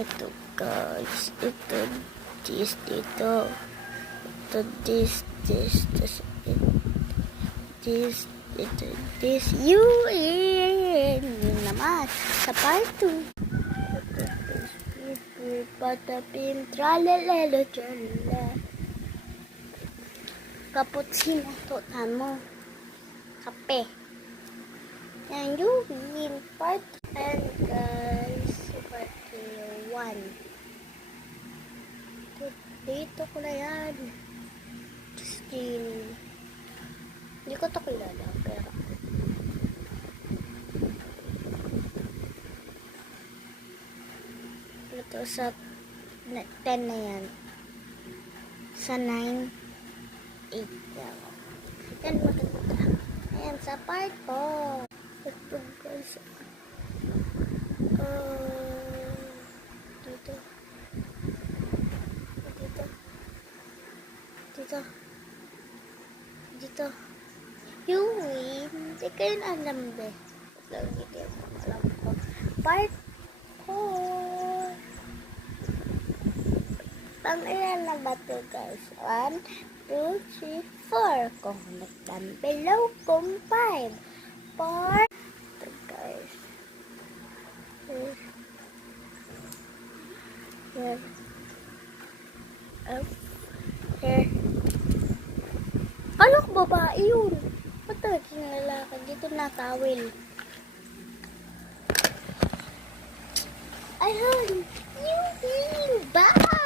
Ito guys, ito, this dito. Ito, this, tas this, yun naman, sa part 2. Ito, patapim, tralalelo, tralala. Cappuccino, tutan mo. Kape. Yan yung part. And guys, part 1. Dito ko na yan. Just kidding. Hindi ko ito kilala, pero ito sa 10 na yan. Sa 9, 8 yan. Yan maganda. Ayan, sa part 4. Ito guys. Dito. Dito. Dito. Dito. Yun. Hindi kayo na alam be. Lagi kayo alam ko. Part 4. Pang-ilan na ba ito guys? 1, 2, 3, 4. Comment down below kung 5. Part. Ito guys. Here. Up. Here. Kala ko babae yun. Ba't naging lalaki? Dito na towel. Ayun. Bye!